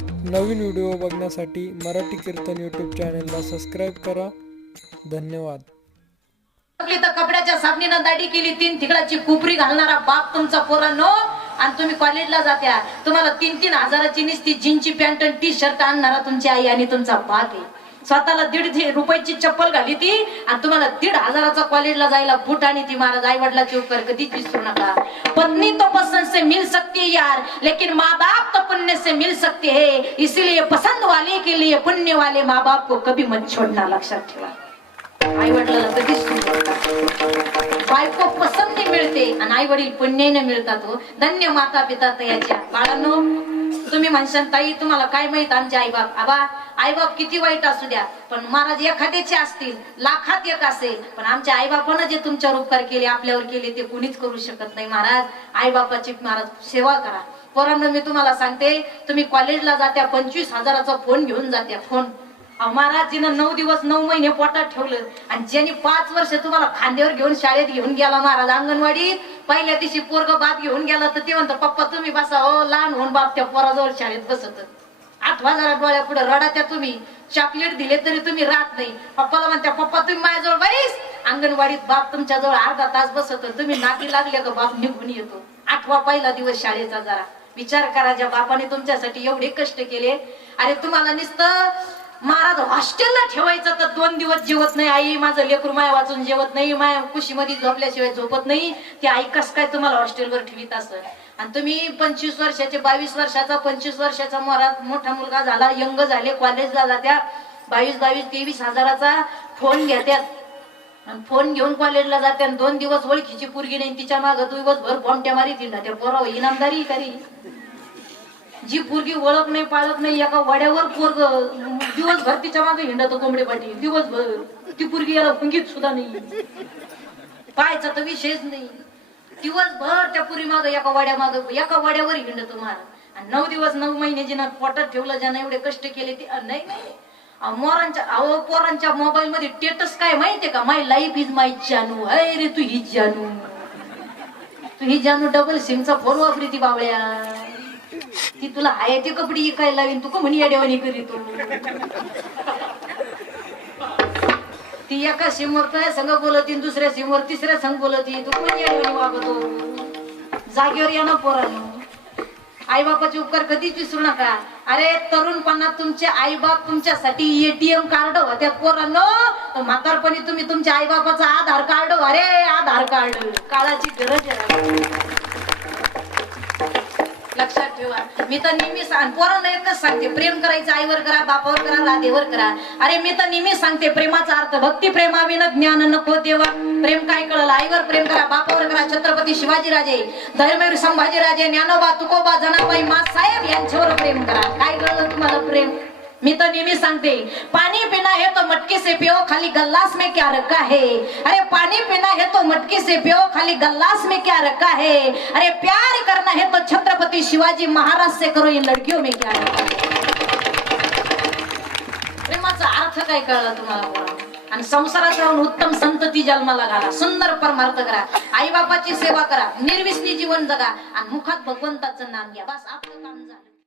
नवीन video बघण्यासाठी Marathi kirtan YouTube चॅनलला subscribe करा. धन्यवाद. तर कपड्याच्या साबणीनं दाढी केली तीन तिकडाची कुपरी घालणारा बाप तुमचा पोरांनो. आणि तुम्ही कॉलेजला जात्या. तुम्हाला तीन तीन हजाराची निसती जीनची पॅन्ट आणि टी शर्ट आणणारा तुमची आई आणि तुमचा बाप आहे. स्वतःला दीड रुपयाची चप्पल घाली ती आणि तुम्हाला दीड हजाराचा कॉलेजला जायला फुट आणि ती महाराज आई वडिलाची उपकार कधीच विसरू नका. पत्नी तो पसंद से मिल सकती है यार लेकिन माँ बाप तो पुण्य से मिल सकते है. इसीलिए पसंद वाले के लिए पुण्य वाले माँ बाप को कभी मत छोड़ना लक्षात ठेवा. आई वडिलाला कधीच नका. बायको पसंती मिळते आणि आई वडील पुण्याने मिळतात हो. धन्य माता पिता तयाच्या बाळांनो. तुम्ही म्हणशान ताई तुम्हाला काय माहीत? आमचे आई बाप आबा आई बाप किती वाईट असू द्या पण महाराज एखाद्याचे असतील लाखात एक असेल पण आमच्या आईबापानं जे तुमच्यावर उपकार केले आपल्यावर केले ते कुणीच करू शकत नाही महाराज. आई बापाची महाराज सेवा करा. पोरांनो मी तुम्हाला सांगते तुम्ही कॉलेजला जात्या पंचवीस हजाराचा फोन घेऊन जात्या फोन. अहो, महाराजीनं नऊ दिवस नऊ महिने पोटात ठेवलं. आणि ज्यांनी पाच वर्ष तुम्हाला खांद्यावर घेऊन शाळेत घेऊन गेला महाराज अंगणवाडीत पहिल्या दिवशी पोरग बाप घेऊन गेला तर ते म्हणतो पप्पा तुम्ही बसा हो लहान होऊन बाप त्या पोराजवळ शाळेत बसत. आठ जरा डोळ्या पुढे रडा त्या तुम्ही. चॉकलेट दिले तरी तुम्ही राहत नाही. पप्पाला म्हणत्या पप्पा तुम्ही माझ्याजवळ बैस अंगणवाडीत बाप तुमच्याजवळ अर्धा तास बसत तुम्ही नाती लागले का बाप? निघून येतो. आठवा पहिला दिवस शाळेचा जरा. विचार करा ज्या बापाने तुमच्यासाठी एवढे कष्ट केले अरे तुम्हाला नुसतं महाराज हॉस्टेलला ठेवायचं तर दोन दिवस जेवत नाही आई माझं लेकरू माया वाचून जेवत नाही माया कुशीमध्ये झोपल्याशिवाय झोपत नाही. ते आई कस काय तुम्हाला हॉस्टेलवर ठेवीत असं? आणि तुम्ही पंचवीस वर्षाचे बावीस वर्षाचा पंचवीस वर्षाचा महाराज मोठा मुलगा झाला यंग झाले कॉलेजला जात्या बावीस बावीस तेवीस हजाराचा फोन घेत्यात फोन घेऊन कॉलेजला जाते आणि दोन दिवस ओळखीची पोरगी नाही तिच्या माग दिवसभर बॉम्बट्या मारी तिला त्या पोराव इनामदारी करी. जी पोरगी ओळख नाही पाळत नाही एका वड्यावर पोरग दिवसभर तिच्यामागे हिंडतो कोंबडे पाठी. दिवसभर ती पोरगी याला भुंगीत सुद्धा नाही. पाहायचा तर विषयच नाही. दिवसभर त्या पुरी माग एका वाड्या माग एका वाड्यावर हिंडतो महाराज आणि नऊ दिवस नऊ महिने जिना पोटात ठेवलं ज्यानं एवढे कष्ट केले ते नाही नाही. मोरांच्या अहो पोरांच्या मोबाईल मध्ये स्टेटस काय माहितीये का? माय लाईफ इज माय जानू. अय रे तू ही जानू. तू ही जानू डबल सिमचा फोन वापरी ती बावळ्या. ती तुला आहे ते कपडे इकायला लागेल तू का म्हणी येड्यावानी करी तू ती एका सिमवर काय संघ बोलती दुसऱ्या सिमवर तिसऱ्या संघ बोलती तू कोणी येड्यावानी वागतो जागेवर या ना पोरांनो. आई बापाचे उपकार कधीच विसरू नका. अरे तरुणपणात तुमचे आई बाप तुमच्यासाठी एटीएम कार्ड होत्या पोरांनो. म्हातारपणी तुम्ही तुमच्या आई बापाचं आधार कार्ड अरे आधार कार्ड. काळाची गरज आहे. मी तर नेहमी सांग पोरांना एकच सांगते प्रेम करायचं आईवर करा बापावर करा राधेवर करा. अरे मी तर नेहमी सांगते प्रेमाचा अर्थ भक्ती प्रेमाविन ज्ञान नको देवा. प्रेम काय कळलं? आईवर प्रेम करा बापावर करा छत्रपती शिवाजी राजे धर्मवीर संभाजी राजे ज्ञानोबा तुकोबा जनाबाई साहेब यांच्यावर प्रेम करा. काय कळलं तुम्हाला प्रेम? मी तो नेहमी सांगते पानी पीना है तो मटके से पियो खाली गल्लास में क्या रखा है? अरे पानी पीना है तो मटके से पियो खाली गल्लास में क्या रखा है? अरे प्यार करना है तो छत्रपति शिवाजी महाराज से करो इन लड़कियों में क्या रखा प्रेमाचा अर्थ काय कळला तुम्हाला? आणि संसारात राहून उत्तम संतती जन्माला घाला. सुंदर परमार्थ करा. आई बापाची सेवा करा. निर्विसनी जीवन जगा. आणि मुखात भगवंताचं नाम घ्या. बस आपलं काम झालं.